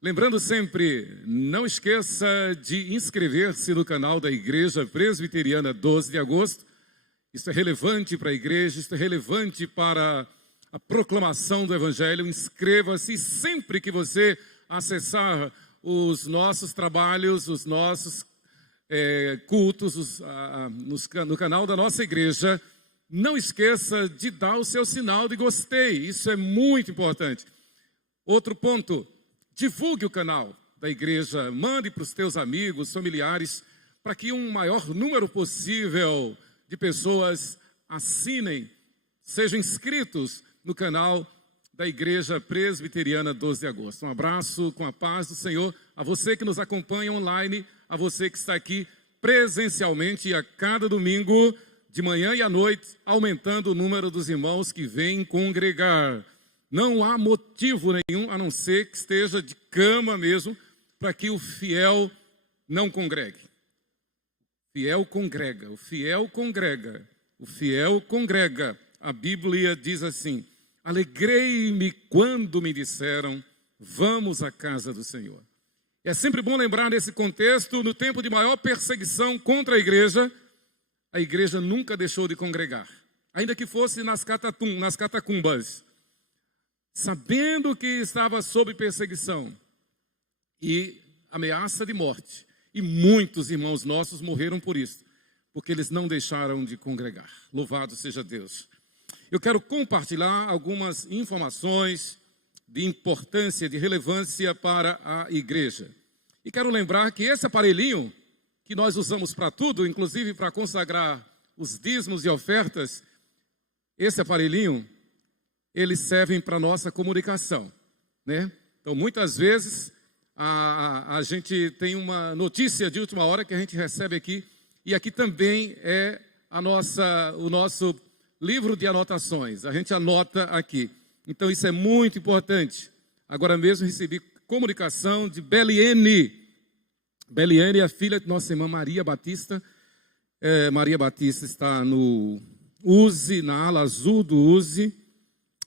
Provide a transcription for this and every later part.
Lembrando sempre, não esqueça de inscrever-se no canal da Igreja Presbiteriana 12 de Agosto. Isso é relevante para a igreja, isso é relevante para a proclamação do Evangelho. Inscreva-se e sempre que você acessar os nossos trabalhos, os nossos cultos no canal da nossa igreja, não esqueça de dar o seu sinal de gostei. Isso é muito importante. Outro ponto, divulgue o canal da igreja, mande para os teus amigos, familiares, para que um maior número possível de pessoas assinem, sejam inscritos no canal da Igreja Presbiteriana 12 de Agosto. Um abraço com a paz do Senhor a você que nos acompanha online, a você que está aqui presencialmente a cada domingo, de manhã e à noite, aumentando o número dos irmãos que vêm congregar. Não há motivo nenhum, a não ser que esteja de cama mesmo, para que o fiel não congregue. O fiel congrega, o fiel congrega, o fiel congrega. A Bíblia diz assim: alegrei-me quando me disseram, vamos à casa do Senhor. É sempre bom lembrar nesse contexto, no tempo de maior perseguição contra a igreja nunca deixou de congregar. Ainda que fosse nas catacumbas, sabendo que estava sob perseguição e ameaça de morte. E muitos irmãos nossos morreram por isso, porque eles não deixaram de congregar. Louvado seja Deus. Eu quero compartilhar algumas informações de importância, de relevância para a igreja. E quero lembrar que esse aparelhinho que nós usamos para tudo, inclusive para consagrar os dízimos e ofertas, esse aparelhinho, eles servem para a nossa comunicação, né? Então, muitas vezes, a gente tem uma notícia de última hora que a gente recebe aqui, e aqui também é o nosso livro de anotações, a gente anota aqui. Então, isso é muito importante. Agora mesmo recebi comunicação de Beliene. Beliene é a filha de nossa irmã Maria Batista. Maria Batista está no USE, na ala azul do USE.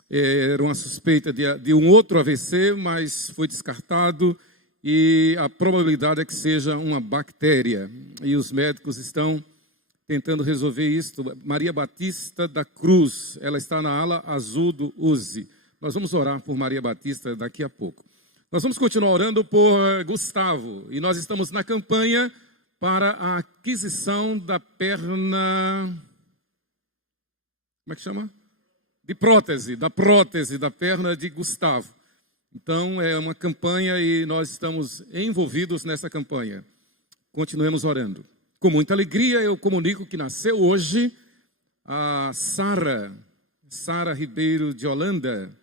Era uma suspeita de um outro AVC, mas foi descartado e a probabilidade é que seja uma bactéria. E os médicos estão tentando resolver isso. Maria Batista da Cruz, ela está na ala azul do USE. Nós vamos orar por Maria Batista daqui a pouco. Nós vamos continuar orando por Gustavo, e nós estamos na campanha para a aquisição da perna, como é que chama? Da prótese da perna de Gustavo. Então, é uma campanha e nós estamos envolvidos nessa campanha. Continuemos orando. Com muita alegria, eu comunico que nasceu hoje a Sara Ribeiro de Holanda.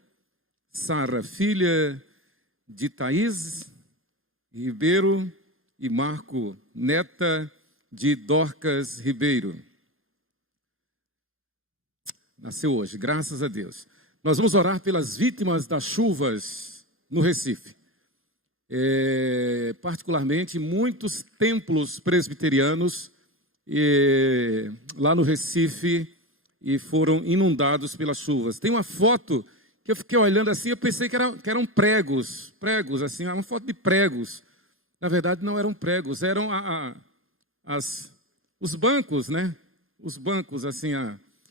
Sara, filha de Thaís Ribeiro e Marco, neta de Dorcas Ribeiro. Nasceu hoje, graças a Deus. Nós vamos orar pelas vítimas das chuvas no Recife. Particularmente, muitos templos presbiterianos lá no Recife e foram inundados pelas chuvas. Tem uma foto que eu fiquei olhando assim, eu pensei que eram pregos, assim, uma foto de pregos. Na verdade, não eram pregos, eram os bancos, né? Os bancos, assim,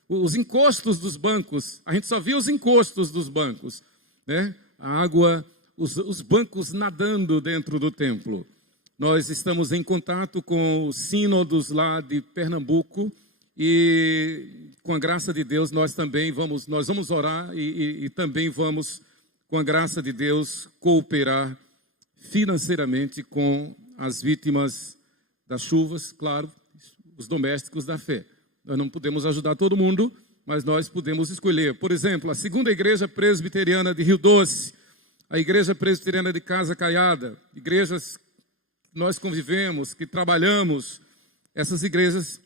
os encostos dos bancos. A gente só via os encostos dos bancos, né? A água, os bancos nadando dentro do templo. Nós estamos em contato com os sínodos lá de Pernambuco e, com a graça de Deus, nós vamos orar e também vamos, com a graça de Deus, cooperar financeiramente com as vítimas das chuvas, claro, os domésticos da fé. Nós não podemos ajudar todo mundo, mas nós podemos escolher. Por exemplo, a segunda igreja presbiteriana de Rio Doce, a igreja presbiteriana de Casa Caiada, igrejas que nós convivemos, que trabalhamos, essas igrejas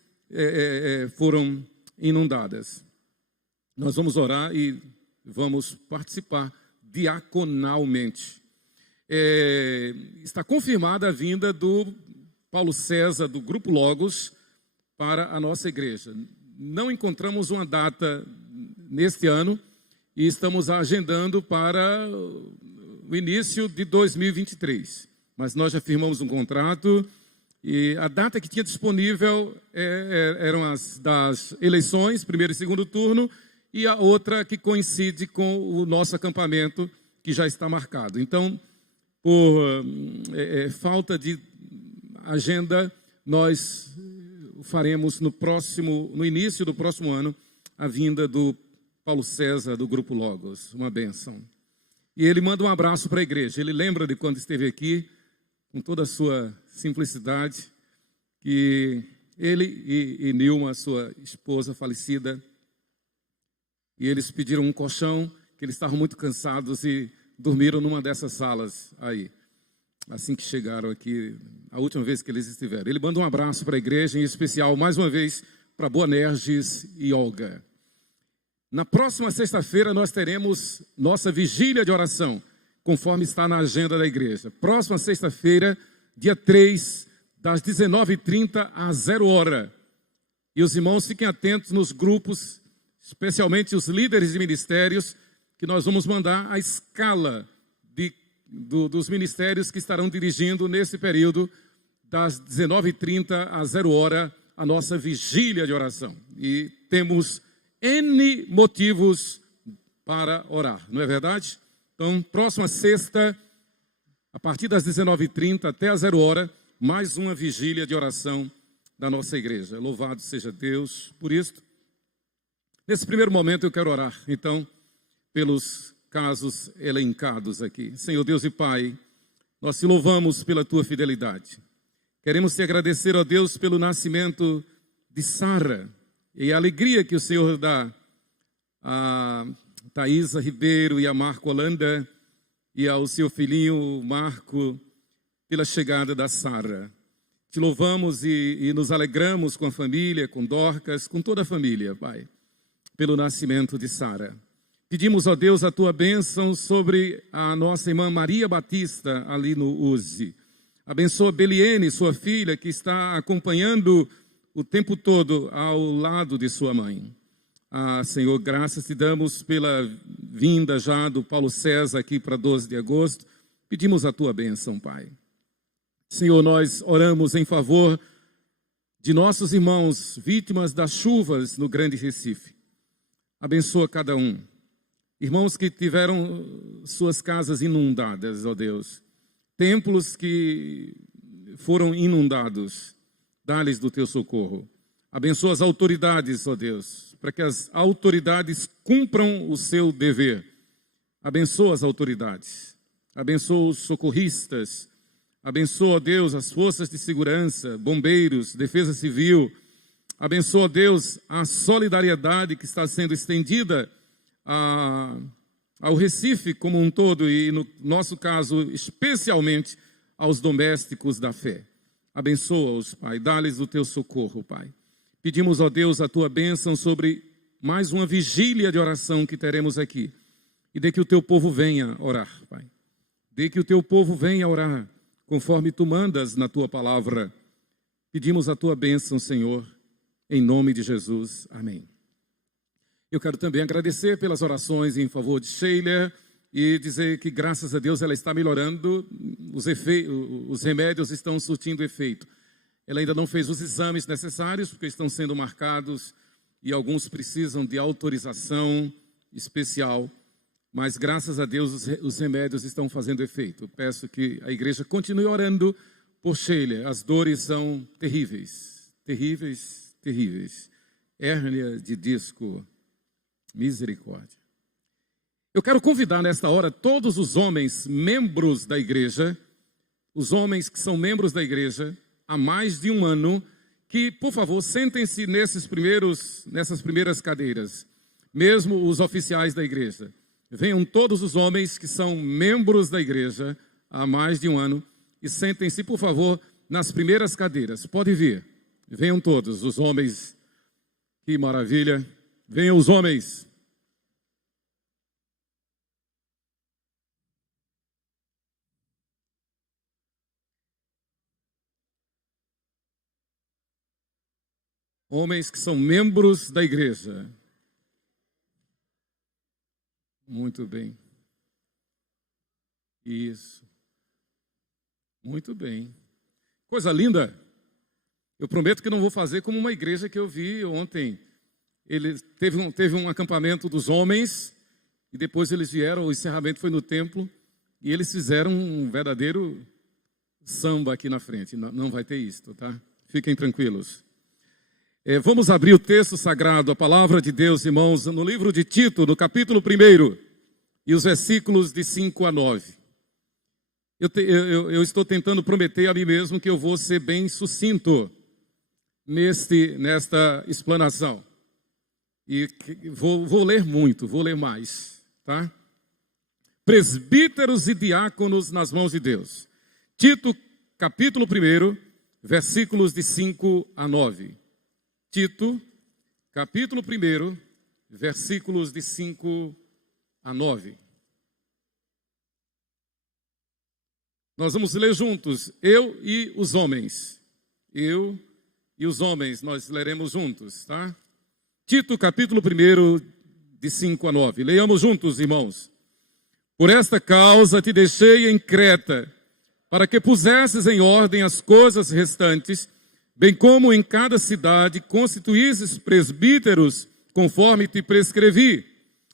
foram inundadas. Nós vamos orar e vamos participar diaconalmente. Está confirmada a vinda do Paulo César, do Grupo Logos, para a nossa igreja. Não encontramos uma data neste ano e estamos agendando para o início de 2023. Mas nós já firmamos um contrato e a data que tinha disponível eram as das eleições, primeiro e segundo turno, e a outra que coincide com o nosso acampamento, que já está marcado. Então, por falta de agenda, nós faremos no início do próximo ano, a vinda do Paulo César, do Grupo Logos, uma bênção. E ele manda um abraço para a igreja. Ele lembra de quando esteve aqui, com toda a sua simplicidade, que ele e Nilma, sua esposa falecida, e eles pediram um colchão, que eles estavam muito cansados e dormiram numa dessas salas aí, assim que chegaram aqui, a última vez que eles estiveram. Ele manda um abraço para a igreja, em especial, mais uma vez, para Boanerges e Olga. Na próxima sexta-feira nós teremos nossa vigília de oração, conforme está na agenda da igreja. Próxima sexta-feira, dia 3, das 19h30 às 0h. E os irmãos fiquem atentos nos grupos, especialmente os líderes de ministérios, que nós vamos mandar a escala dos ministérios que estarão dirigindo nesse período, das 19h30 às 0h, a nossa vigília de oração. E temos N motivos para orar, não é verdade? Então, próxima sexta, a partir das 19h30 até às 0h, mais uma vigília de oração da nossa igreja. Louvado seja Deus por isto. Nesse primeiro momento eu quero orar, então, pelos casos elencados aqui. Senhor Deus e Pai, nós te louvamos pela tua fidelidade. Queremos te agradecer, ó Deus, pelo nascimento de Sara, e a alegria que o Senhor dá a Thaisa Ribeiro e a Marco Holanda e ao seu filhinho Marco pela chegada da Sara. Te louvamos e nos alegramos com a família, com Dorcas, com toda a família, Pai, pelo nascimento de Sara. Pedimos, ó Deus, a tua bênção sobre a nossa irmã Maria Batista ali no USE. Abençoa Beliene, sua filha, que está acompanhando o tempo todo ao lado de sua mãe. Senhor, graças te damos pela vinda já do Paulo César aqui para 12 de agosto. Pedimos a tua bênção, Pai. Senhor, nós oramos em favor de nossos irmãos vítimas das chuvas no Grande Recife. Abençoa cada um. Irmãos que tiveram suas casas inundadas, ó Deus. Templos que foram inundados. Dá-lhes do teu socorro. Abençoa as autoridades, ó Deus, para que as autoridades cumpram o seu dever. Abençoa as autoridades. Abençoa os socorristas. Abençoa, ó Deus, as forças de segurança, bombeiros, defesa civil. Abençoa, ó Deus, a solidariedade que está sendo estendida ao Recife como um todo e, no nosso caso, especialmente aos domésticos da fé. Abençoa-os, Pai, dá-lhes o teu socorro, Pai. Pedimos, ó Deus, a tua bênção sobre mais uma vigília de oração que teremos aqui. E de que o teu povo venha orar, Pai. De que o teu povo venha orar, conforme tu mandas na tua palavra. Pedimos a tua bênção, Senhor, em nome de Jesus. Amém. Eu quero também agradecer pelas orações em favor de Sheila e dizer que, graças a Deus, ela está melhorando, os remédios estão surtindo efeito. Ela ainda não fez os exames necessários, porque estão sendo marcados e alguns precisam de autorização especial, mas, graças a Deus, os remédios estão fazendo efeito. Eu peço que a igreja continue orando por Sheila. As dores são terríveis, terríveis, terríveis. Hérnia de disco, misericórdia. Eu quero convidar nesta hora todos os homens membros da igreja, os homens que são membros da igreja há mais de um ano, que, por favor, sentem-se nessas primeiras cadeiras, mesmo os oficiais da igreja. Venham todos os homens que são membros da igreja há mais de um ano e sentem-se, por favor, nas primeiras cadeiras. Pode vir. Venham todos os homens. Que maravilha. Venham os homens. Homens que são membros da igreja. Muito bem. Isso. Muito bem. Coisa linda. Eu prometo que não vou fazer como uma igreja que eu vi ontem. Teve um acampamento dos homens e depois eles vieram, o encerramento foi no templo e eles fizeram um verdadeiro samba aqui na frente. Não vai ter isso, tá? Fiquem tranquilos. Vamos abrir o texto sagrado, a palavra de Deus, irmãos, no livro de Tito, no capítulo 1 e os versículos de 5 a 9. Eu estou tentando prometer a mim mesmo que eu vou ser bem sucinto nesta explanação. E vou ler muito, vou ler mais, tá? Presbíteros e diáconos nas mãos de Deus. Tito, capítulo 1, versículos de 5 a 9. Tito, capítulo 1, versículos de 5 a 9. Nós vamos ler juntos, eu e os homens. Eu e os homens, nós leremos juntos, tá? Tito, capítulo 1, de 5 a 9. Leiamos juntos, irmãos. Por esta causa te deixei em Creta, para que pusesses em ordem as coisas restantes, bem como em cada cidade constituísses presbíteros, conforme te prescrevi.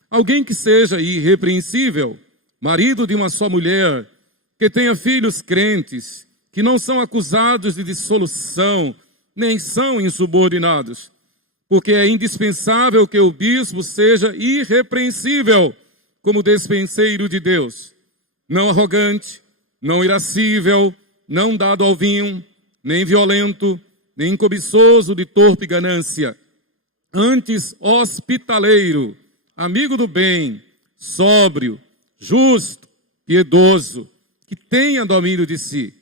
Alguém que seja irrepreensível, marido de uma só mulher, que tenha filhos crentes, que não são acusados de dissolução, nem são insubordinados, porque é indispensável que o bispo seja irrepreensível, como despenseiro de Deus, não arrogante, não irascível, não dado ao vinho, nem violento, nem cobiçoso de torpe ganância, antes hospitaleiro, amigo do bem, sóbrio, justo, piedoso, que tenha domínio de si,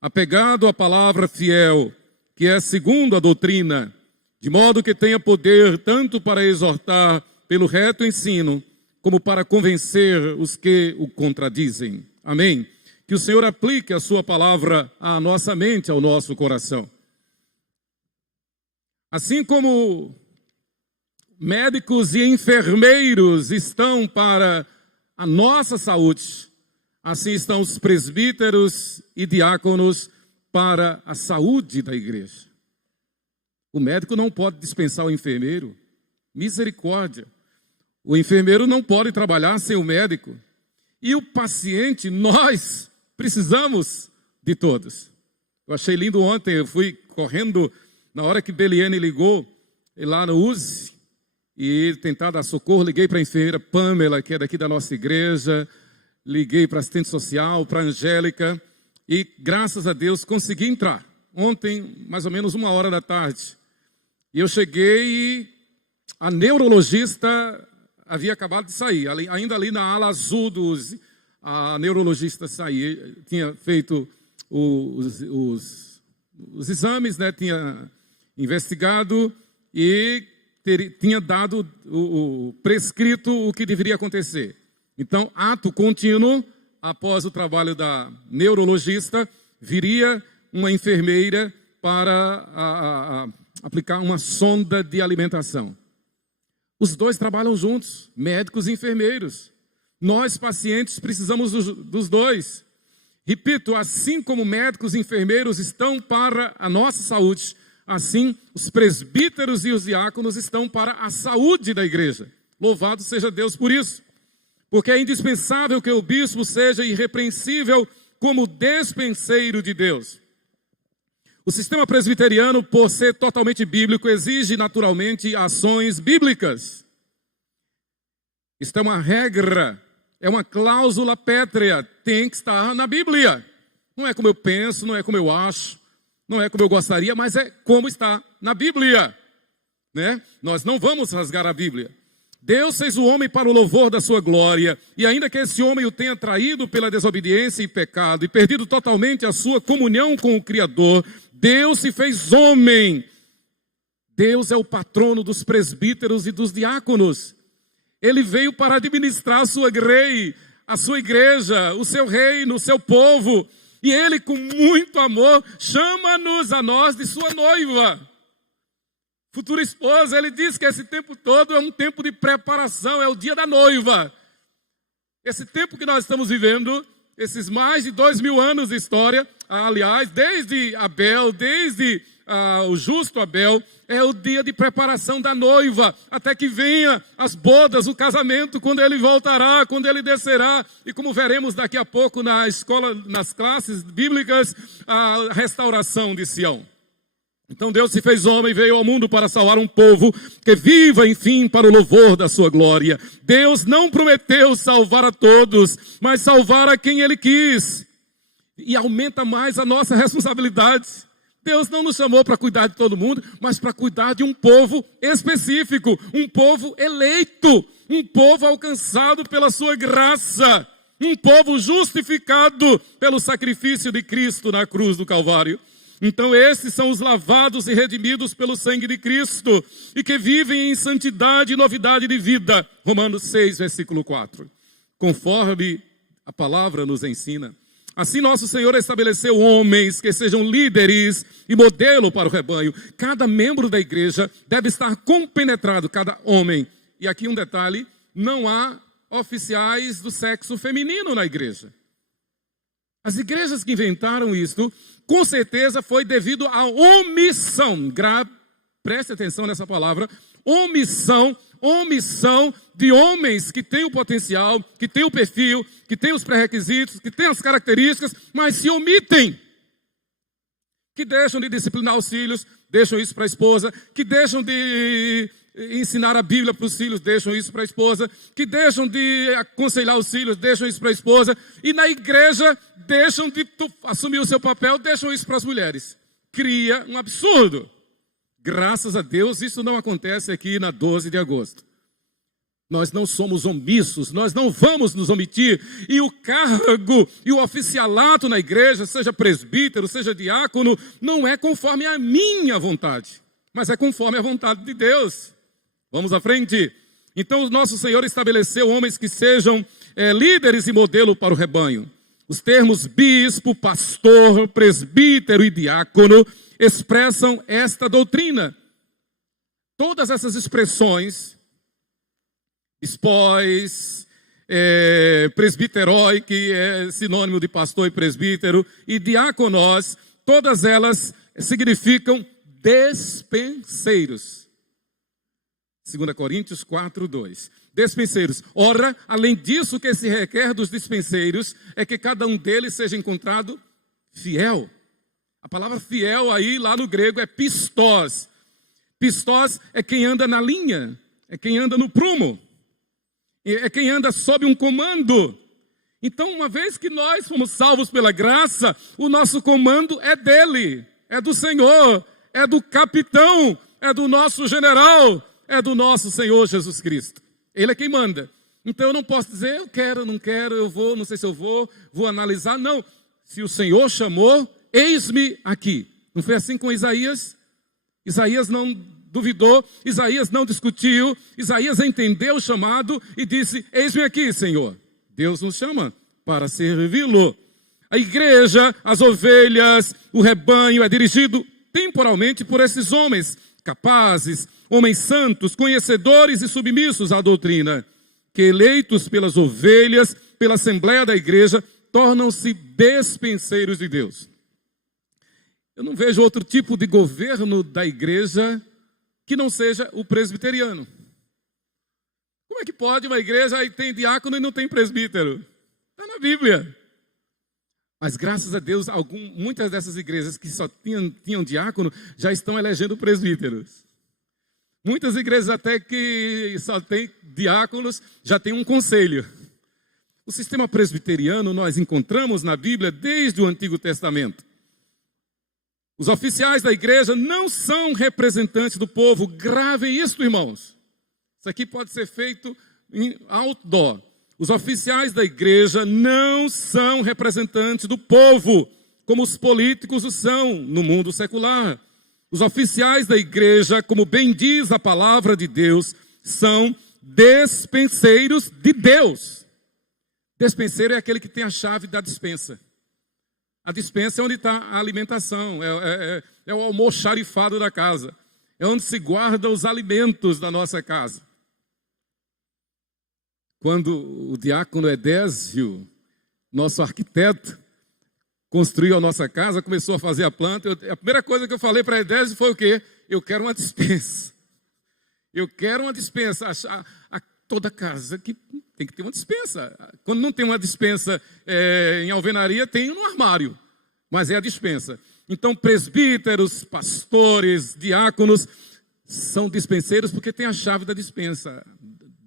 apegado à palavra fiel, que é segundo a doutrina, de modo que tenha poder tanto para exortar pelo reto ensino, como para convencer os que o contradizem. Amém? Que o Senhor aplique a sua palavra à nossa mente, ao nosso coração. Assim como médicos e enfermeiros estão para a nossa saúde, assim estão os presbíteros e diáconos para a saúde da igreja. O médico não pode dispensar o enfermeiro. Misericórdia. O enfermeiro não pode trabalhar sem o médico. E o paciente, nós precisamos de todos. Eu achei lindo ontem, eu fui correndo na hora que Beliane ligou lá no USE e tentar dar socorro, liguei para a enfermeira Pamela, que é daqui da nossa igreja, liguei para a assistente social, para a Angélica, e graças a Deus consegui entrar. Ontem, mais ou menos 1h da tarde. E eu cheguei e a neurologista havia acabado de sair. Ainda ali na ala azul do USE, a neurologista saía, tinha feito os exames, né? Tinha investigado e tinha dado o prescrito o que deveria acontecer. Então, ato contínuo, após o trabalho da neurologista, viria uma enfermeira para aplicar uma sonda de alimentação. Os dois trabalham juntos, médicos e enfermeiros. Nós, pacientes, precisamos dos dois. Repito, assim como médicos e enfermeiros estão para a nossa saúde, assim os presbíteros e os diáconos estão para a saúde da igreja. Louvado seja Deus por isso. Porque é indispensável que o bispo seja irrepreensível como despenseiro de Deus. O sistema presbiteriano, por ser totalmente bíblico, exige naturalmente ações bíblicas. Isto é uma regra, é uma cláusula pétrea, tem que estar na Bíblia. Não é como eu penso, não é como eu acho, não é como eu gostaria, mas é como está na Bíblia, né? Nós não vamos rasgar a Bíblia. Deus fez o homem para o louvor da sua glória, e ainda que esse homem o tenha traído pela desobediência e pecado, e perdido totalmente a sua comunhão com o Criador, Deus se fez homem. Deus é o patrono dos presbíteros e dos diáconos. Ele veio para administrar a sua grei, a sua igreja, o seu reino, o seu povo, e Ele com muito amor chama-nos a nós de sua noiva. Futura esposa, ele diz que esse tempo todo é um tempo de preparação, é o dia da noiva. Esse tempo que nós estamos vivendo esses mais de 2000 anos de história, aliás, desde Abel, desde o justo Abel, é o dia de preparação da noiva, até que venha as bodas, o casamento, quando ele voltará, quando ele descerá, e como veremos daqui a pouco na escola, nas classes bíblicas, a restauração de Sião. Então Deus se fez homem e veio ao mundo para salvar um povo que viva, enfim, para o louvor da sua glória. Deus não prometeu salvar a todos, mas salvar a quem Ele quis. E aumenta mais a nossa responsabilidade. Deus não nos chamou para cuidar de todo mundo, mas para cuidar de um povo específico, um povo eleito, um povo alcançado pela sua graça, um povo justificado pelo sacrifício de Cristo na cruz do Calvário. Então esses são os lavados e redimidos pelo sangue de Cristo e que vivem em santidade e novidade de vida. Romanos 6, versículo 4. Conforme a palavra nos ensina. Assim nosso Senhor estabeleceu homens que sejam líderes e modelo para o rebanho. Cada membro da igreja deve estar compenetrado, cada homem. E aqui um detalhe, não há oficiais do sexo feminino na igreja. As igrejas que inventaram isto, com certeza foi devido à omissão. Preste atenção nessa palavra, omissão de homens que têm o potencial, que têm o perfil, que têm os pré-requisitos, que têm as características, mas se omitem. Que deixam de disciplinar os filhos, deixam isso para a esposa, que deixam de ensinar a Bíblia para os filhos, deixam isso para a esposa, que deixam de aconselhar os filhos, deixam isso para a esposa, e na igreja deixam de assumir o seu papel, deixam isso para as mulheres. Cria um absurdo. Graças a Deus, isso não acontece aqui na 12 de agosto. Nós não somos omissos, nós não vamos nos omitir. E o cargo e o oficialato na igreja, seja presbítero, seja diácono, não é conforme a minha vontade, mas é conforme a vontade de Deus. Vamos à frente. Então o nosso Senhor estabeleceu homens que sejam líderes e modelo para o rebanho. Os termos bispo, pastor, presbítero e diácono expressam esta doutrina. Todas essas expressões, espós, presbiterói, que é sinônimo de pastor e presbítero, e diáconos, todas elas significam despenseiros. 2 Coríntios 4, 2. Despenseiros. Ora, além disso, o que se requer dos dispenseiros é que cada um deles seja encontrado fiel. A palavra fiel aí, lá no grego, é pistós. Pistós é quem anda na linha, é quem anda no prumo, é quem anda sob um comando. Então, uma vez que nós fomos salvos pela graça, o nosso comando é dele, é do Senhor, é do capitão, é do nosso general, é do nosso Senhor Jesus Cristo. Ele é quem manda. Então eu não posso dizer, eu quero, não quero, eu vou, não sei se eu vou analisar. Não, se o Senhor chamou, eis-me aqui. Não foi assim com Isaías? Isaías não duvidou, Isaías não discutiu, Isaías entendeu o chamado e disse, eis-me aqui, Senhor. Deus nos chama para servi-lo. A igreja, as ovelhas, o rebanho é dirigido temporalmente por esses homens capazes, homens santos, conhecedores e submissos à doutrina, que eleitos pelas ovelhas, pela assembleia da igreja, tornam-se despenseiros de Deus. Eu não vejo outro tipo de governo da igreja que não seja o presbiteriano. Como é que pode uma igreja aí tem diácono e não tem presbítero? Está na Bíblia. Mas graças a Deus, muitas dessas igrejas que só tinham diácono, já estão elegendo presbíteros. Muitas igrejas até que só tem diáconos, já tem um conselho. O sistema presbiteriano nós encontramos na Bíblia desde o Antigo Testamento. Os oficiais da igreja não são representantes do povo. Gravem isso, irmãos. Isso aqui pode ser feito em outdoor. Os oficiais da igreja não são representantes do povo, como os políticos o são no mundo secular. Os oficiais da igreja, como bem diz a palavra de Deus, são despenseiros de Deus. Despenseiro é aquele que tem a chave da despensa. A despensa é onde está a alimentação, é o almoxarifado da casa. É onde se guarda os alimentos da nossa casa. Quando o diácono Edésio nosso arquiteto, construiu a nossa casa, começou a fazer a planta. A primeira coisa que eu falei para a Edésio foi o quê? Eu quero uma despensa. Eu quero uma despensa. Toda casa que tem que ter uma despensa. Quando não tem uma despensa em alvenaria, tem no armário. Mas é a despensa. Então, presbíteros, pastores, diáconos são dispenseiros porque tem a chave da despensa,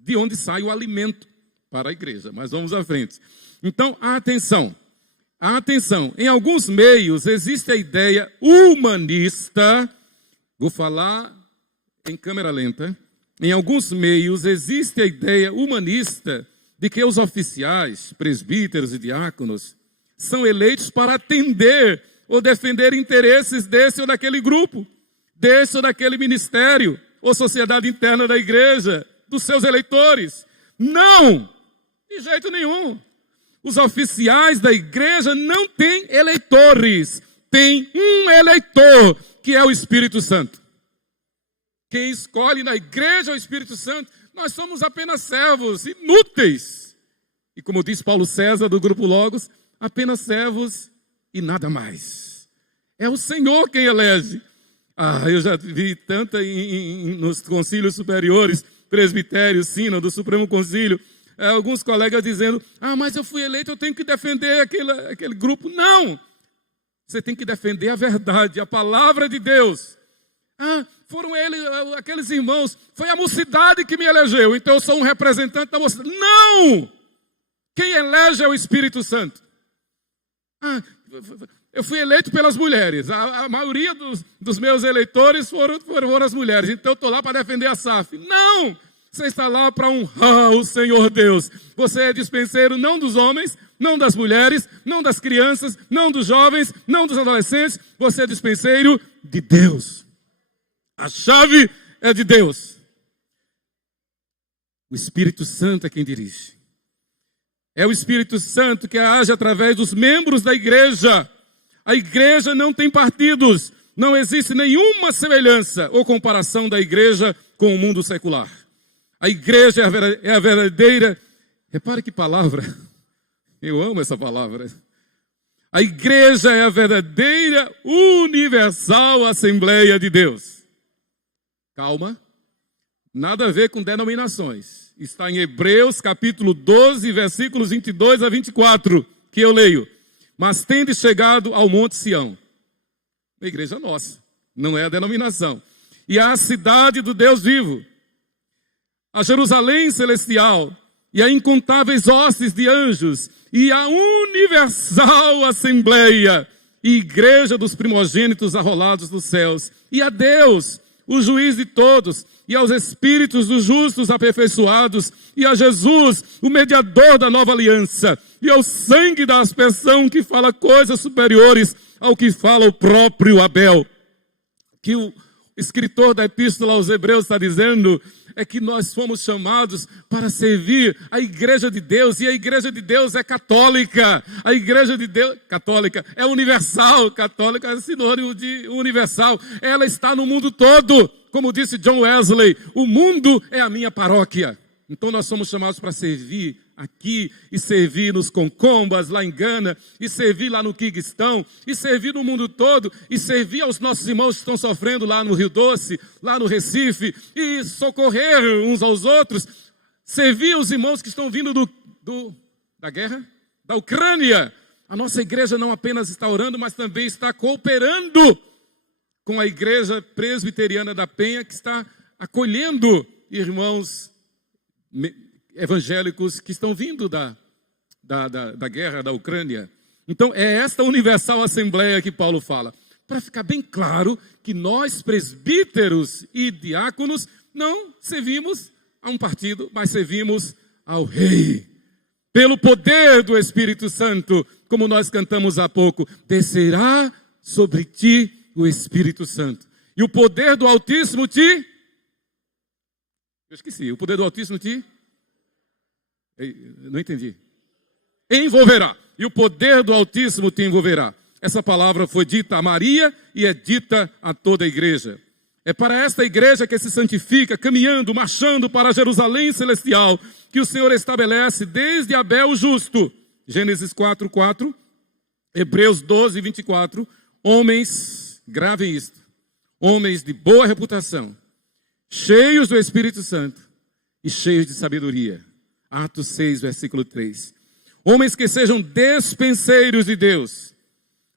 de onde sai o alimento para a igreja. Mas vamos à frente. Então, atenção. Em alguns meios existe a ideia humanista, vou falar em câmera lenta. Em alguns meios existe a ideia humanista de que os oficiais, presbíteros e diáconos são eleitos para atender ou defender interesses desse ou daquele grupo, desse ou daquele ministério, ou sociedade interna da igreja, dos seus eleitores. Não! De jeito nenhum. Os oficiais da igreja não têm eleitores. Tem um eleitor, que é o Espírito Santo. Quem escolhe na igreja é o Espírito Santo. Nós somos apenas servos, inúteis. E como diz Paulo César, do Grupo Logos, apenas servos e nada mais. É o Senhor quem elege. Eu já vi tanto nos concílios superiores, presbitérios, sínodo, do Supremo Concílio, alguns colegas dizendo, mas eu fui eleito, eu tenho que defender aquele grupo. Não! Você tem que defender a verdade, a palavra de Deus. Foram aqueles irmãos, foi a mocidade que me elegeu, então eu sou um representante da mocidade. Não! Quem elege é o Espírito Santo. Eu fui eleito pelas mulheres, a maioria dos meus eleitores foram as mulheres, então eu estou lá para defender a SAF. Não! Você está lá para honrar o Senhor Deus. Você é dispenseiro não dos homens, não das mulheres, não das crianças, não dos jovens, não dos adolescentes. Você é dispenseiro de Deus. A chave é de Deus. O Espírito Santo é quem dirige. É o Espírito Santo que age através dos membros da igreja. A igreja não tem partidos. Não existe nenhuma semelhança ou comparação da igreja com o mundo secular. A igreja é a verdadeira... Repare que palavra. Eu amo essa palavra. A igreja é a verdadeira universal Assembleia de Deus. Calma. Nada a ver com denominações. Está em Hebreus capítulo 12, versículos 22 a 24, que eu leio. Mas tende chegado ao Monte Sião. A igreja nossa, não é a denominação. E à cidade do Deus vivo. A Jerusalém celestial, e a incontáveis hostes de anjos, e a universal assembleia, e igreja dos primogênitos arrolados dos céus, e a Deus, o juiz de todos, e aos espíritos dos justos aperfeiçoados, e a Jesus, o mediador da nova aliança, e ao sangue da aspersão que fala coisas superiores ao que fala o próprio Abel. Que o escritor da epístola aos Hebreus está dizendo é que nós fomos chamados para servir a igreja de Deus, e a igreja de Deus é católica. A igreja de Deus, católica, é universal. Católica é sinônimo de universal. Ela está no mundo todo. Como disse John Wesley, o mundo é a minha paróquia. Então nós somos chamados para servir aqui, e servir nos Concombas, lá em Gana, e servir lá no Quirguistão, e servir no mundo todo, e servir aos nossos irmãos que estão sofrendo lá no Rio Doce, lá no Recife, e socorrer uns aos outros, servir os irmãos que estão vindo da guerra, da Ucrânia. A nossa igreja não apenas está orando, mas também está cooperando com a igreja presbiteriana da Penha, que está acolhendo irmãos evangélicos que estão vindo da guerra da Ucrânia. Então é esta universal assembleia que Paulo fala. Para ficar bem claro que nós, presbíteros e diáconos, não servimos a um partido, mas servimos ao Rei. Pelo poder do Espírito Santo, como nós cantamos há pouco, descerá sobre ti o Espírito Santo. E o poder do Altíssimo te... Eu esqueci, o poder do Altíssimo te... Não entendi. Envolverá. E o poder do Altíssimo te envolverá. Essa palavra foi dita a Maria e é dita a toda a igreja. É para esta igreja que se santifica, caminhando, marchando para Jerusalém celestial, que o Senhor estabelece desde Abel o justo, Gênesis 4:4, Hebreus 12:24, homens, gravem isto, homens de boa reputação, cheios do Espírito Santo e cheios de sabedoria. Atos 6, versículo 3. Homens que sejam despenseiros de Deus.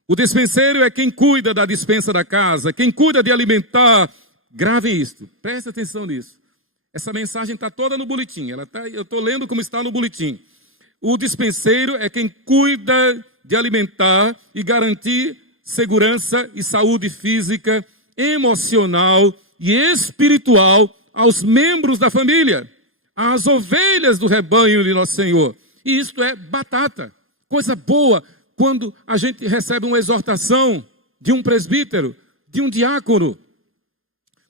O despenseiro é quem cuida da despensa da casa, quem cuida de alimentar. Gravem isto, presta atenção nisso. Essa mensagem está toda no boletim, eu estou lendo como está no boletim. O despenseiro é quem cuida de alimentar e garantir segurança e saúde física, emocional e espiritual aos membros da família, às ovelhas do rebanho de nosso Senhor. E isto é batata, coisa boa quando a gente recebe uma exortação de um presbítero, de um diácono.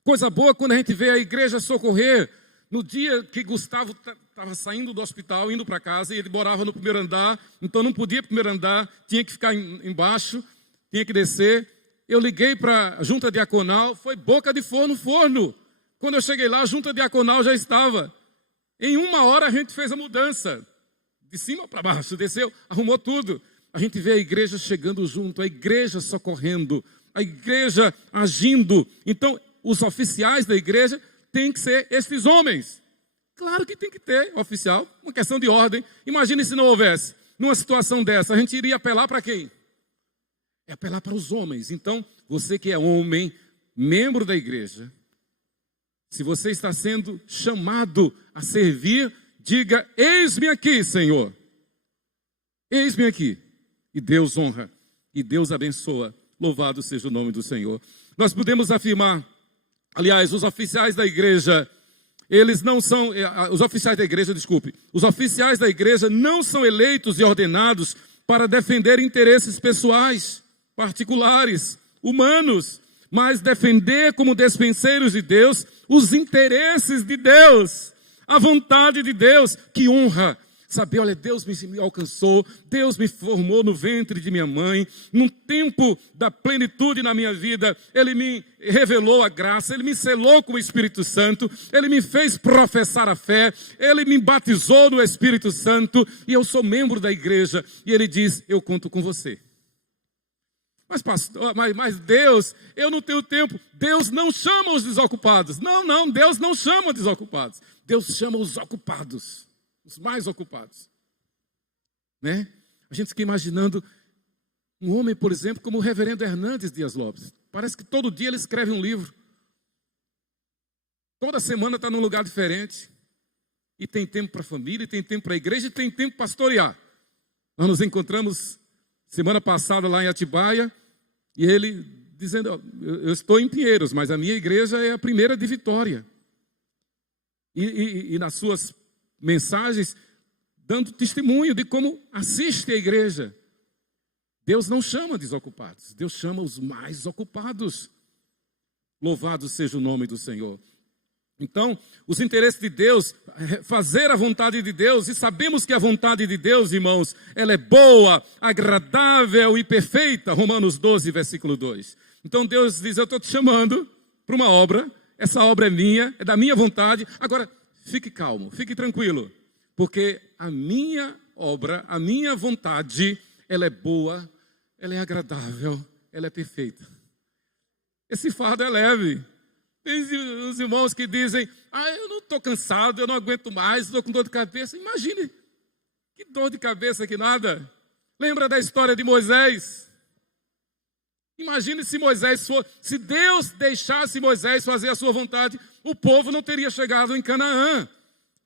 Coisa boa quando a gente vê a igreja socorrer. No dia que Gustavo estava saindo do hospital, indo para casa, e ele morava no primeiro andar, então não podia ir para o primeiro andar, tinha que ficar embaixo, tinha que descer. Eu liguei para a junta diaconal, foi boca de forno. Quando eu cheguei lá, a junta diaconal já estava. Em 1 hora a gente fez a mudança, de cima para baixo, desceu, arrumou tudo. A gente vê a igreja chegando junto, a igreja socorrendo, a igreja agindo. Então, os oficiais da igreja têm que ser esses homens. Claro que tem que ter oficial, uma questão de ordem. Imagine se não houvesse. Numa situação dessa, a gente iria apelar para quem? É apelar para os homens. Então, você que é homem, membro da igreja, se você está sendo chamado a servir, diga: eis-me aqui, Senhor. Eis-me aqui. E Deus honra, e Deus abençoa. Louvado seja o nome do Senhor. Nós podemos afirmar, aliás, os oficiais da igreja, os oficiais da igreja não são eleitos e ordenados para defender interesses pessoais, particulares, humanos, mas defender como despenseiros de Deus os interesses de Deus, a vontade de Deus, que honra. Saber, olha, Deus me alcançou, Deus me formou no ventre de minha mãe, num tempo da plenitude na minha vida, Ele me revelou a graça, Ele me selou com o Espírito Santo, Ele me fez professar a fé, Ele me batizou no Espírito Santo, e eu sou membro da igreja, e Ele diz: eu conto com você. Mas pastor, mas Deus, eu não tenho tempo. Deus não chama os desocupados. Não, Deus não chama os desocupados. Deus chama os ocupados. Os mais ocupados, né? A gente fica imaginando um homem, por exemplo, como o reverendo Hernandes Dias Lopes. Parece que todo dia ele escreve um livro. Toda semana está num lugar diferente. E tem tempo para a família, e tem tempo para a igreja, e tem tempo para pastorear. Nós nos encontramos semana passada lá em Atibaia, e ele dizendo: eu estou em Pinheiros, mas a minha igreja é a primeira de Vitória. E nas suas mensagens, dando testemunho de como assiste a igreja. Deus não chama desocupados, Deus chama os mais ocupados. Louvado seja o nome do Senhor. Então, os interesses de Deus, fazer a vontade de Deus, e sabemos que a vontade de Deus, irmãos, ela é boa, agradável e perfeita. Romanos 12, versículo 2. Então Deus diz: eu estou te chamando para uma obra, essa obra é minha, é da minha vontade. Agora, fique calmo, fique tranquilo, porque a minha obra, a minha vontade, ela é boa, ela é agradável, ela é perfeita. Esse fardo é leve. Tem os irmãos que dizem: eu não estou cansado, eu não aguento mais, estou com dor de cabeça. Imagine, que dor de cabeça que nada. Lembra da história de Moisés? Imagine se Deus deixasse Moisés fazer a sua vontade, o povo não teria chegado em Canaã.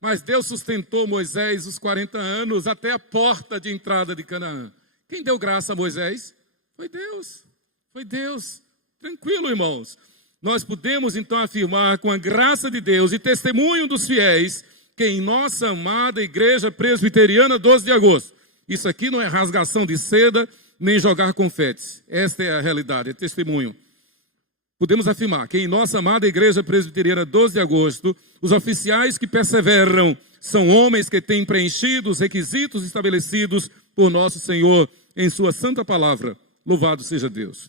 Mas Deus sustentou Moisés os 40 anos até a porta de entrada de Canaã. Quem deu graça a Moisés? Foi Deus. Foi Deus. Tranquilo, irmãos. Nós podemos então afirmar, com a graça de Deus e testemunho dos fiéis, que em nossa amada Igreja Presbiteriana 12 de agosto, isso aqui não é rasgação de seda, nem jogar confetes. Esta é a realidade, é testemunho. Podemos afirmar que em nossa amada Igreja Presbiteriana 12 de agosto, os oficiais que perseveram são homens que têm preenchido os requisitos estabelecidos por nosso Senhor em sua santa palavra. Louvado seja Deus.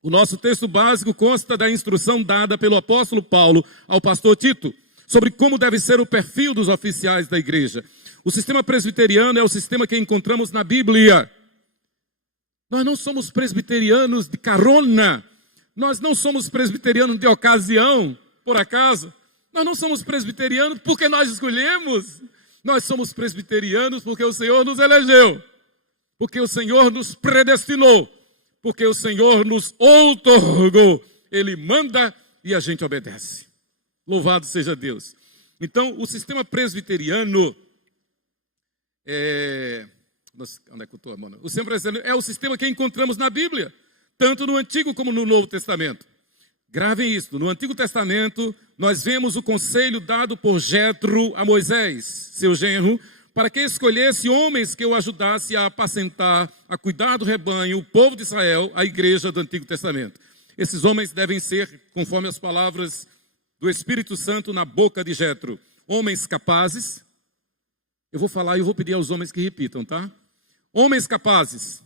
O nosso texto básico consta da instrução dada pelo apóstolo Paulo ao pastor Tito sobre como deve ser o perfil dos oficiais da igreja. O sistema presbiteriano é o sistema que encontramos na Bíblia. Nós não somos presbiterianos de carona. Nós não somos presbiterianos de ocasião, por acaso. Nós não somos presbiterianos porque nós escolhemos. Nós somos presbiterianos porque o Senhor nos elegeu. Porque o Senhor nos predestinou. Porque o Senhor nos outorgou. Ele manda e a gente obedece. Louvado seja Deus. Então, o sistema presbiteriano onde é que eu estou, mano? O sistema presbiteriano é o sistema que encontramos na Bíblia, tanto no Antigo como no Novo Testamento. Gravem isso. No Antigo Testamento, nós vemos o conselho dado por Jetro a Moisés, seu genro, para que escolhesse homens que o ajudassem a apacentar, a cuidar do rebanho, o povo de Israel, a igreja do Antigo Testamento. Esses homens devem ser, conforme as palavras do Espírito Santo na boca de Jetro, homens capazes. Eu vou falar e eu vou pedir aos homens que repitam, tá? Homens capazes,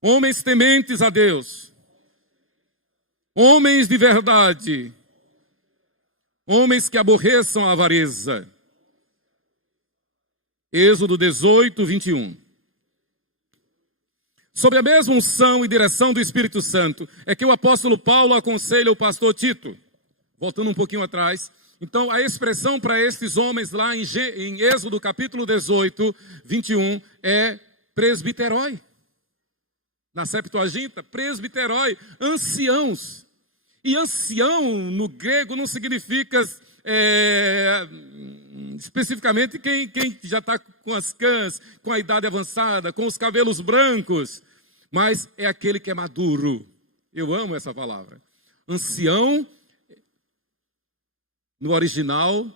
homens tementes a Deus, homens de verdade, homens que aborreçam a avareza. Êxodo 18, 21. Sob a mesma unção e direção do Espírito Santo, é que o apóstolo Paulo aconselha o pastor Tito. Voltando um pouquinho atrás. Então, a expressão para estes homens lá em Êxodo capítulo 18, 21, é presbiterói. Na Septuaginta, presbiterói, anciãos. E ancião, no grego, não significa especificamente quem já está com as cãs, com a idade avançada, com os cabelos brancos, mas é aquele que é maduro. Eu amo essa palavra. Ancião, no original,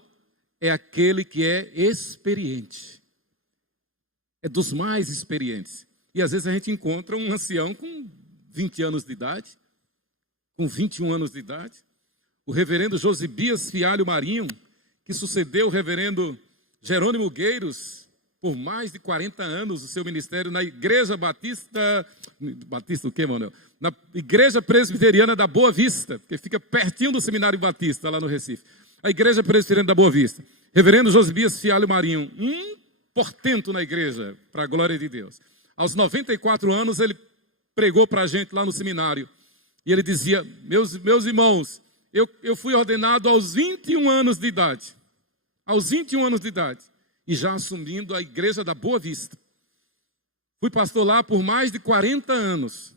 é aquele que é experiente. É dos mais experientes. E às vezes a gente encontra um ancião com 20 anos de idade, com 21 anos de idade. O reverendo Josibias Fialho Marinho, que sucedeu o reverendo Jerônimo Gueiros por mais de 40 anos o seu ministério na Igreja Batista o quê, Manuel? Na Igreja Presbiteriana da Boa Vista, que fica pertinho do Seminário Batista, lá no Recife. A Igreja Presbiteriana da Boa Vista. Reverendo Josibias Fialho Marinho, um portento na igreja, para a glória de Deus. Aos 94 anos, ele pregou para a gente lá no seminário. E ele dizia, meus irmãos, eu fui ordenado aos 21 anos de idade. Aos 21 anos de idade. E já assumindo a Igreja da Boa Vista. Fui pastor lá por mais de 40 anos.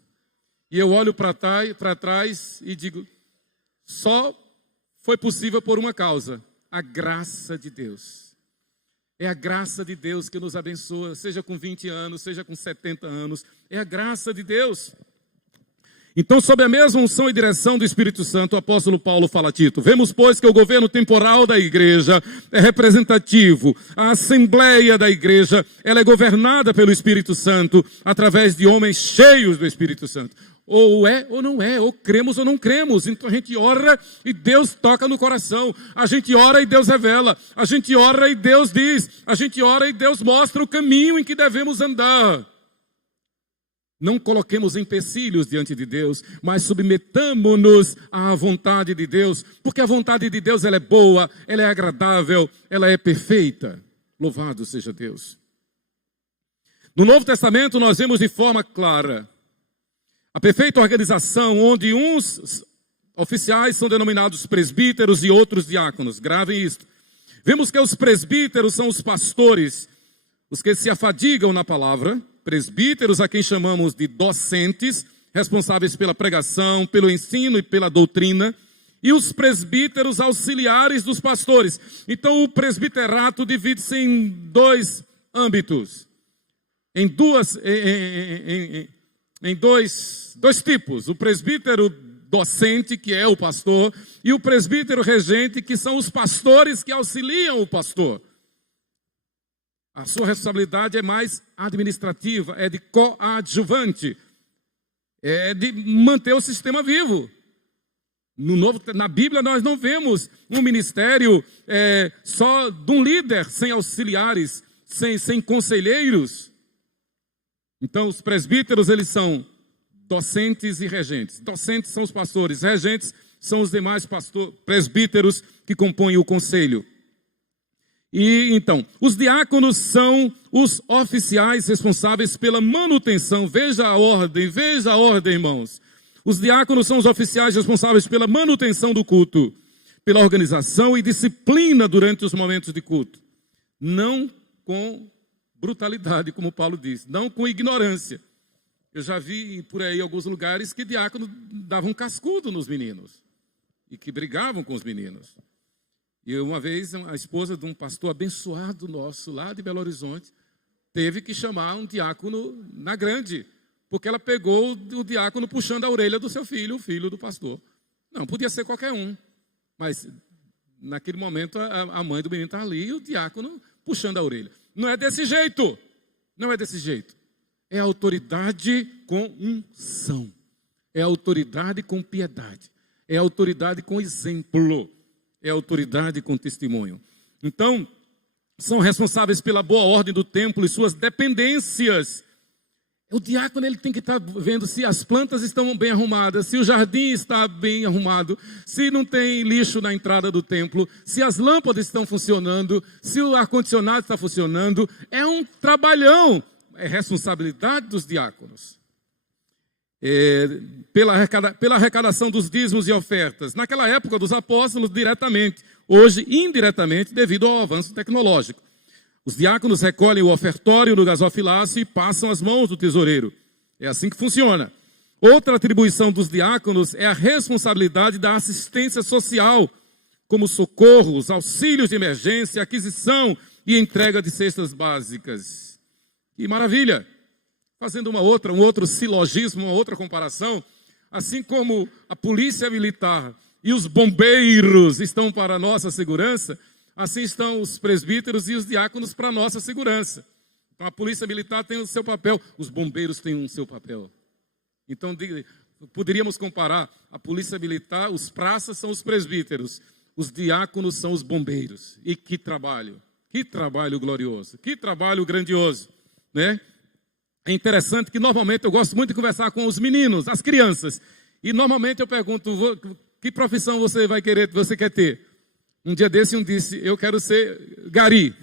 E eu olho para trás e digo, só foi possível por uma causa, a graça de Deus. É a graça de Deus que nos abençoa, seja com 20 anos, seja com 70 anos. É a graça de Deus. Então, sob a mesma unção e direção do Espírito Santo, o apóstolo Paulo fala a Tito, vemos, pois, que o governo temporal da igreja é representativo. A assembleia da igreja, ela é governada pelo Espírito Santo, através de homens cheios do Espírito Santo. Ou é ou não é, ou cremos ou não cremos. Então a gente ora e Deus toca no coração. A gente ora e Deus revela. A gente ora e Deus diz. A gente ora e Deus mostra o caminho em que devemos andar. Não coloquemos empecilhos diante de Deus, mas submetamo-nos à vontade de Deus, porque a vontade de Deus ela é boa, ela é agradável, ela é perfeita. Louvado seja Deus. No Novo Testamento nós vemos de forma clara a perfeita organização, onde uns oficiais são denominados presbíteros e outros diáconos. Gravem isto. Vemos que os presbíteros são os pastores, os que se afadigam na palavra. Presbíteros a quem chamamos de docentes, responsáveis pela pregação, pelo ensino e pela doutrina. E os presbíteros auxiliares dos pastores. Então o presbiterato divide-se em dois âmbitos. Em dois tipos, o presbítero docente, que é o pastor, e o presbítero regente, que são os pastores que auxiliam o pastor. A sua responsabilidade é mais administrativa, é de coadjuvante, é de manter o sistema vivo. Na Bíblia nós não vemos um ministério só de um líder, sem auxiliares, sem conselheiros. Então os presbíteros, eles são docentes e regentes. Docentes são os pastores, regentes são os demais presbíteros que compõem o conselho. E então, os diáconos são os oficiais responsáveis pela manutenção. Veja a ordem, irmãos. Os diáconos são os oficiais responsáveis pela manutenção do culto, pela organização e disciplina durante os momentos de culto. Não com brutalidade, como Paulo diz, não com ignorância. Eu já vi por aí alguns lugares que diáconos davam cascudo nos meninos e que brigavam com os meninos. E uma vez a esposa de um pastor abençoado nosso lá de Belo Horizonte teve que chamar um diácono na grande, porque ela pegou o diácono puxando a orelha do seu filho, o filho do pastor. Não, podia ser qualquer um, mas naquele momento a mãe do menino estava ali e o diácono puxando a orelha. Não é desse jeito, não é desse jeito. É autoridade com unção, é autoridade com piedade, é autoridade com exemplo, é autoridade com testemunho. Então, são responsáveis pela boa ordem do templo e suas dependências. O diácono ele tem que estar vendo se as plantas estão bem arrumadas, se o jardim está bem arrumado, se não tem lixo na entrada do templo, se as lâmpadas estão funcionando, se o ar-condicionado está funcionando. É um trabalhão, é responsabilidade dos diáconos. Pela arrecadação dos dízimos e ofertas. Naquela época dos apóstolos diretamente, hoje indiretamente devido ao avanço tecnológico. Os diáconos recolhem o ofertório no gasofilácio e passam às mãos do tesoureiro. É assim que funciona. Outra atribuição dos diáconos é a responsabilidade da assistência social, como socorros, auxílios de emergência, aquisição e entrega de cestas básicas. Que maravilha! Fazendo um outro silogismo, uma outra comparação, assim como a polícia militar e os bombeiros estão para a nossa segurança, assim estão os presbíteros e os diáconos para a nossa segurança. Então a polícia militar tem o seu papel, os bombeiros têm o seu papel. Então poderíamos comparar a polícia militar, os praças são os presbíteros, os diáconos são os bombeiros. E que trabalho glorioso, que trabalho grandioso, né? É interessante que normalmente eu gosto muito de conversar com os meninos, as crianças. E normalmente eu pergunto, que profissão você quer ter? Um dia desse um disse, eu quero ser gari.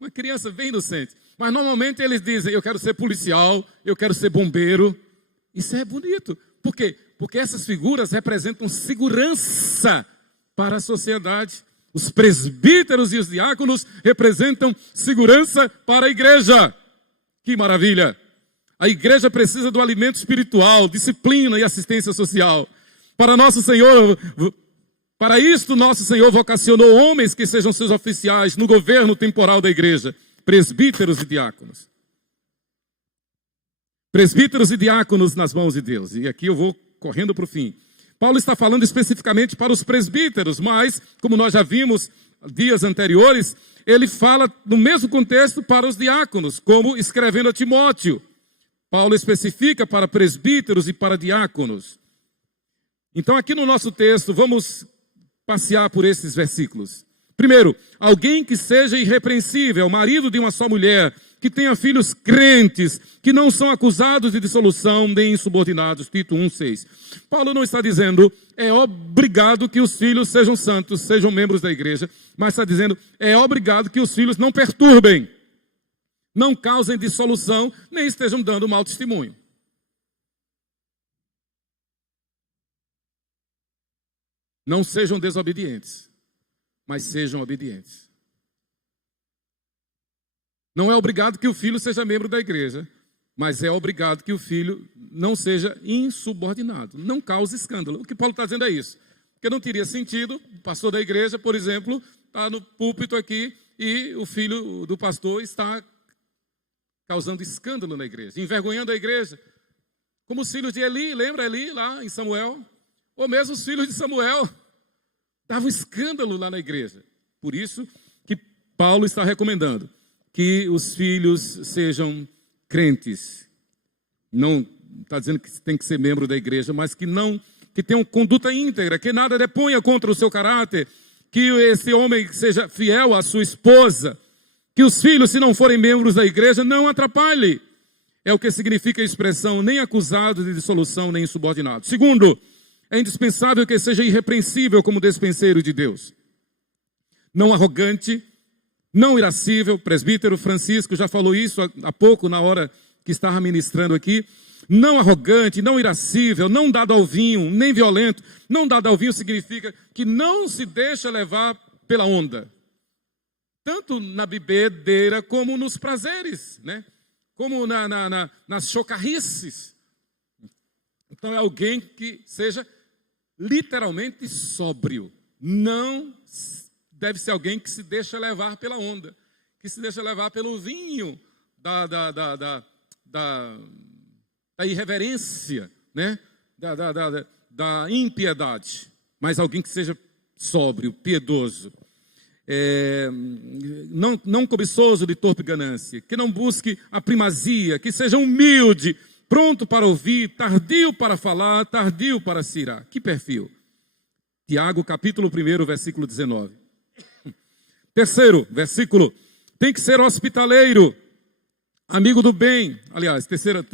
Uma criança bem inocente. Mas normalmente eles dizem, eu quero ser policial, eu quero ser bombeiro. Isso é bonito. Por quê? Porque essas figuras representam segurança para a sociedade. Os presbíteros e os diáconos representam segurança para a igreja. Que maravilha! A igreja precisa do alimento espiritual, disciplina e assistência social. Para isto, nosso Senhor vocacionou homens que sejam seus oficiais no governo temporal da igreja, presbíteros e diáconos. Presbíteros e diáconos nas mãos de Deus. E aqui eu vou correndo para o fim. Paulo está falando especificamente para os presbíteros, mas, como nós já vimos dias anteriores, ele fala no mesmo contexto para os diáconos, como escrevendo a Timóteo. Paulo especifica para presbíteros e para diáconos. Então aqui no nosso texto, vamos passear por esses versículos. Primeiro, alguém que seja irrepreensível, marido de uma só mulher, que tenha filhos crentes, que não são acusados de dissolução nem insubordinados. Tito 1,6. Paulo não está dizendo, é obrigado que os filhos sejam santos, sejam membros da igreja, mas está dizendo, é obrigado que os filhos não perturbem, não causem dissolução, nem estejam dando mau testemunho. Não sejam desobedientes, mas sejam obedientes. Não é obrigado que o filho seja membro da igreja, mas é obrigado que o filho não seja insubordinado, não cause escândalo. O que Paulo está dizendo é isso. Porque não teria sentido, o pastor da igreja, por exemplo, está no púlpito aqui e o filho do pastor está causando escândalo na igreja, envergonhando a igreja. Como os filhos de Eli, lembra Eli lá em Samuel? Ou mesmo os filhos de Samuel davam escândalo lá na igreja. Por isso que Paulo está recomendando que os filhos sejam crentes. Não está dizendo que tem que ser membro da igreja, mas que tenham conduta íntegra, que nada deponha contra o seu caráter, que esse homem seja fiel à sua esposa, que os filhos, se não forem membros da igreja, não atrapalhem. É o que significa a expressão nem acusado de dissolução, nem insubordinado. Segundo, é indispensável que seja irrepreensível como despenseiro de Deus. não arrogante, não irascível. O presbítero Francisco já falou isso há pouco, na hora que estava ministrando aqui. Não arrogante, não irascível, não dado ao vinho, nem violento. Não dado ao vinho significa que não se deixa levar pela onda. Tanto na bebedeira como nos prazeres, né? Como nas chocarrices. Então é alguém que seja literalmente sóbrio. Não deve ser alguém que se deixa levar pela onda, que se deixa levar pelo vinho da irreverência, né? Da impiedade. Mas alguém que seja sóbrio, piedoso. Não cobiçoso de torpe ganância, que não busque a primazia, que seja humilde, pronto para ouvir, tardio para falar, tardio para se irar. Que perfil? Tiago, capítulo 1, versículo 19. Terceiro versículo, tem que ser hospitaleiro, amigo do bem. Aliás, terceira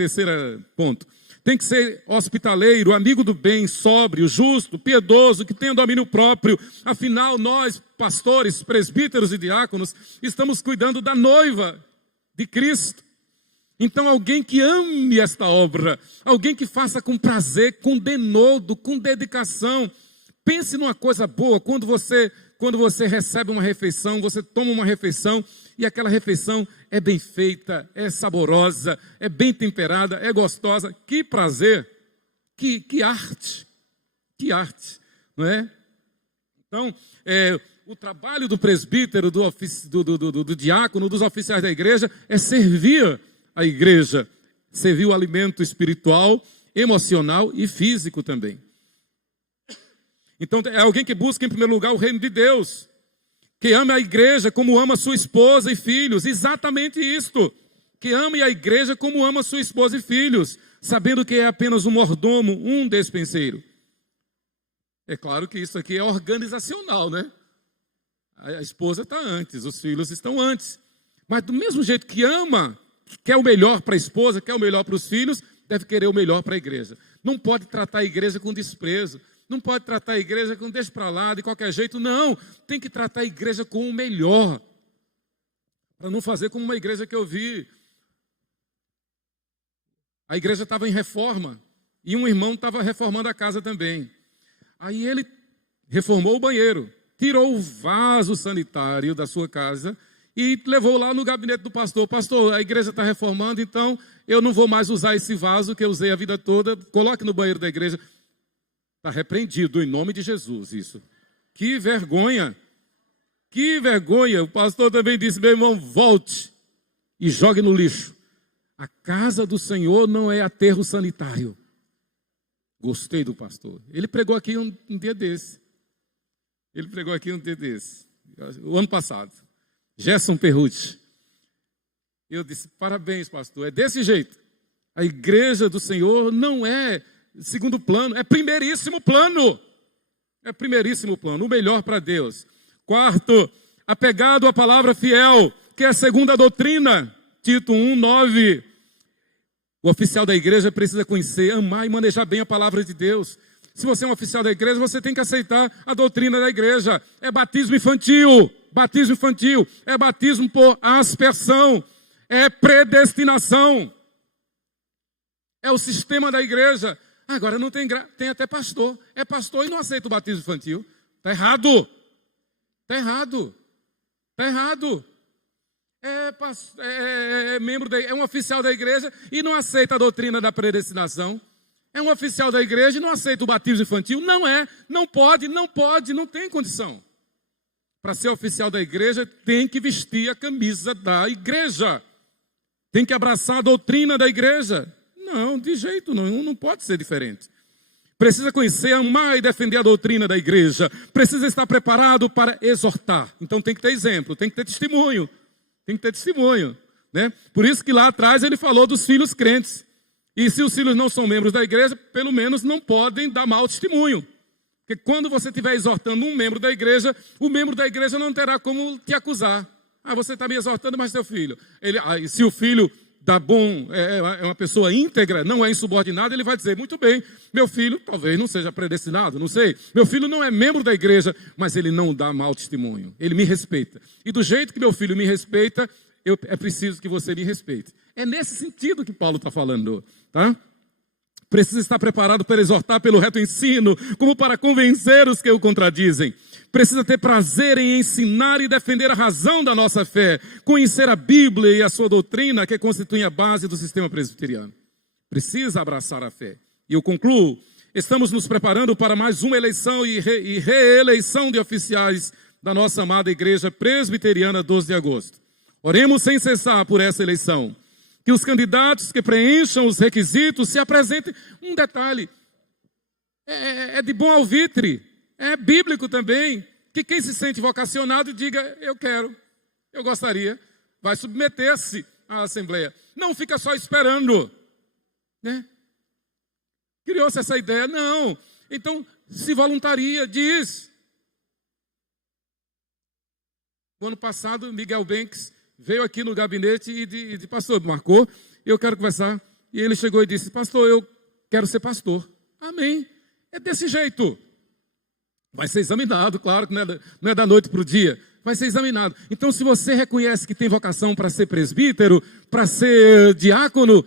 ponto. Tem que ser hospitaleiro, amigo do bem, sóbrio, justo, piedoso, que tenha domínio próprio. Afinal, nós, pastores, presbíteros e diáconos, estamos cuidando da noiva de Cristo. Então, alguém que ame esta obra, alguém que faça com prazer, com denodo, com dedicação. Pense numa coisa boa, quando você recebe uma refeição, você toma uma refeição, e aquela refeição é bem feita, é saborosa, é bem temperada, é gostosa. Que prazer, que arte, não é? Então, o trabalho do presbítero, do diácono, dos oficiais da igreja, é servir a igreja, servir o alimento espiritual, emocional e físico também. Então, é alguém que busca em primeiro lugar o reino de Deus, que ama a igreja como ama sua esposa e filhos, exatamente isto, que ame a igreja como ama sua esposa e filhos, sabendo que é apenas um mordomo, um despenseiro. É claro que isso aqui é organizacional, né? A esposa está antes, os filhos estão antes, mas do mesmo jeito que ama, quer o melhor para a esposa, quer o melhor para os filhos, deve querer o melhor para a igreja. Não pode tratar a igreja com desprezo. Não pode tratar a igreja com deixa para lá, de qualquer jeito. Não, tem que tratar a igreja com o melhor. Para não fazer como uma igreja que eu vi. A igreja estava em reforma. E um irmão estava reformando a casa também. Aí ele reformou o banheiro. Tirou o vaso sanitário da sua casa e levou lá no gabinete do pastor. Pastor, a igreja está reformando, então eu não vou mais usar esse vaso que eu usei a vida toda. Coloque no banheiro da igreja. Está repreendido em nome de Jesus isso. Que vergonha. Que vergonha. O pastor também disse, meu irmão, volte e jogue no lixo. A casa do Senhor não é aterro sanitário. Gostei do pastor. Ele pregou aqui um dia desse. O ano passado. Gerson Perrucci. Eu disse, parabéns, pastor. É desse jeito. A igreja do Senhor não é segundo plano, é primeiríssimo plano. O melhor para Deus. Quarto, apegado à palavra fiel, que é a segunda doutrina. Tito 1:9. O oficial da igreja precisa conhecer, amar e manejar bem a palavra de Deus. Se você é um oficial da igreja, você tem que aceitar a doutrina da igreja. É batismo infantil, é batismo por aspersão, é predestinação. É o sistema da igreja. Agora não tem até pastor. É pastor e não aceita o batismo infantil. Está errado. É um oficial da igreja e não aceita a doutrina da predestinação. É um oficial da igreja e não aceita o batismo infantil. Não pode, não tem condição. Para ser oficial da igreja, tem que vestir a camisa da igreja. Tem que abraçar a doutrina da igreja. Não, de jeito nenhum, não pode ser diferente. Precisa conhecer, amar e defender a doutrina da igreja. Precisa estar preparado para exortar. Então tem que ter exemplo, tem que ter testemunho. Né? Por isso que lá atrás ele falou dos filhos crentes. E se os filhos não são membros da igreja, pelo menos não podem dar mau testemunho. Porque quando você estiver exortando um membro da igreja, o membro da igreja não terá como te acusar. Você está me exortando, mas seu filho. Se o filho dá bom, é uma pessoa íntegra, não é insubordinada, ele vai dizer, muito bem, meu filho talvez não seja predestinado, não sei, meu filho não é membro da igreja, mas ele não dá mau testemunho, ele me respeita. E do jeito que meu filho me respeita, é preciso que você me respeite. É nesse sentido que Paulo está falando, tá? Precisa estar preparado para exortar pelo reto ensino, como para convencer os que o contradizem. Precisa ter prazer em ensinar e defender a razão da nossa fé, conhecer a Bíblia e a sua doutrina, que constituem a base do sistema presbiteriano. Precisa abraçar a fé. E eu concluo, estamos nos preparando para mais uma eleição e reeleição de oficiais da nossa amada Igreja Presbiteriana 12 de agosto. Oremos sem cessar por essa eleição. Que os candidatos que preencham os requisitos se apresentem. Um detalhe, é de bom alvitre, é bíblico também, que quem se sente vocacionado diga, eu quero, eu gostaria, vai submeter-se à Assembleia. Não fica só esperando, né? Criou-se essa ideia, não. Então, se voluntaria, diz. No ano passado, Miguel Banks veio aqui no gabinete e disse, pastor, marcou, eu quero conversar. E ele chegou e disse, pastor, eu quero ser pastor. Amém. É desse jeito. Vai ser examinado, claro que não é da noite para o dia. Vai ser examinado. Então, se você reconhece que tem vocação para ser presbítero, para ser diácono,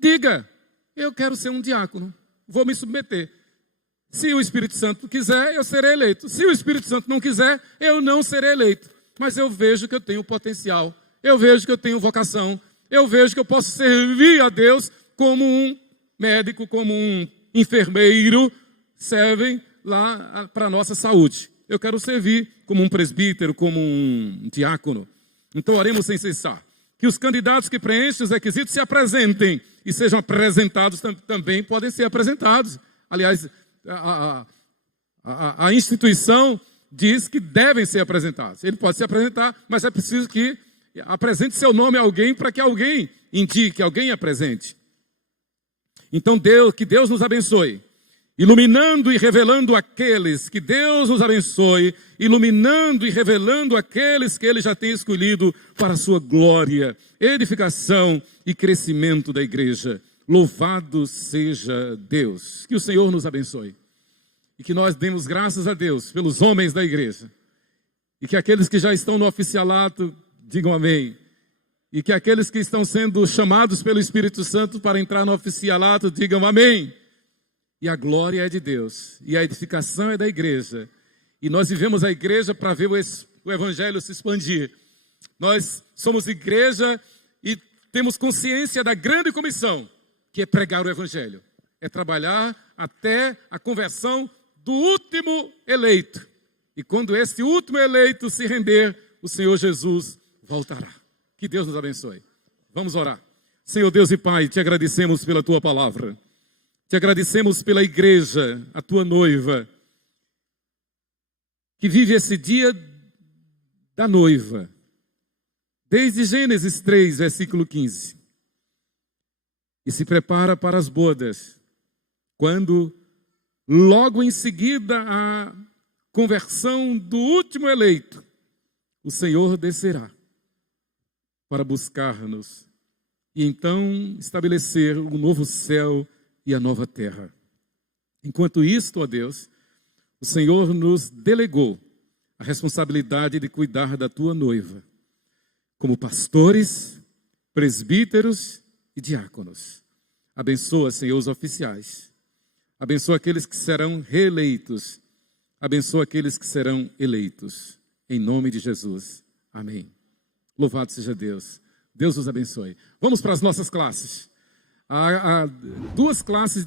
diga, eu quero ser um diácono, vou me submeter. Se o Espírito Santo quiser, eu serei eleito. Se o Espírito Santo não quiser, eu não serei eleito. Mas eu vejo que eu tenho potencial, eu vejo que eu tenho vocação, eu vejo que eu posso servir a Deus como um médico, como um enfermeiro, servem lá para a nossa saúde. Eu quero servir como um presbítero, como um diácono. Então oremos sem cessar. Que os candidatos que preenchem os requisitos se apresentem e sejam apresentados também, podem ser apresentados. Aliás, a instituição diz que devem ser apresentados. Ele pode se apresentar, mas é preciso que apresente seu nome a alguém para que alguém indique, alguém apresente. Então, que Deus nos abençoe, iluminando e revelando aqueles, que Deus nos abençoe, iluminando e revelando aqueles que Ele já tem escolhido para a sua glória, edificação e crescimento da igreja. Louvado seja Deus. Que o Senhor nos abençoe. E que nós demos graças a Deus pelos homens da igreja. E que aqueles que já estão no oficialato digam amém. E que aqueles que estão sendo chamados pelo Espírito Santo para entrar no oficialato digam amém. E a glória é de Deus. E a edificação é da igreja. E nós vivemos a igreja para ver o evangelho se expandir. Nós somos igreja e temos consciência da grande comissão, que é pregar o evangelho. É trabalhar até a conversão do último eleito. E quando esse último eleito se render, o Senhor Jesus voltará. Que Deus nos abençoe. Vamos orar. Senhor Deus e Pai, te agradecemos pela tua palavra. Te agradecemos pela igreja, a tua noiva, que vive esse dia da noiva. Desde Gênesis 3, versículo 15. E se prepara para as bodas, quando logo em seguida a conversão do último eleito, o Senhor descerá para buscar-nos e então estabelecer um novo céu e a nova terra. Enquanto isto, ó Deus, o Senhor nos delegou a responsabilidade de cuidar da tua noiva, como pastores, presbíteros e diáconos. Abençoa, Senhor, os oficiais. Abençoa aqueles que serão reeleitos. Abençoa aqueles que serão eleitos. Em nome de Jesus. Amém. Louvado seja Deus. Deus os abençoe. Vamos para as nossas classes. Há duas classes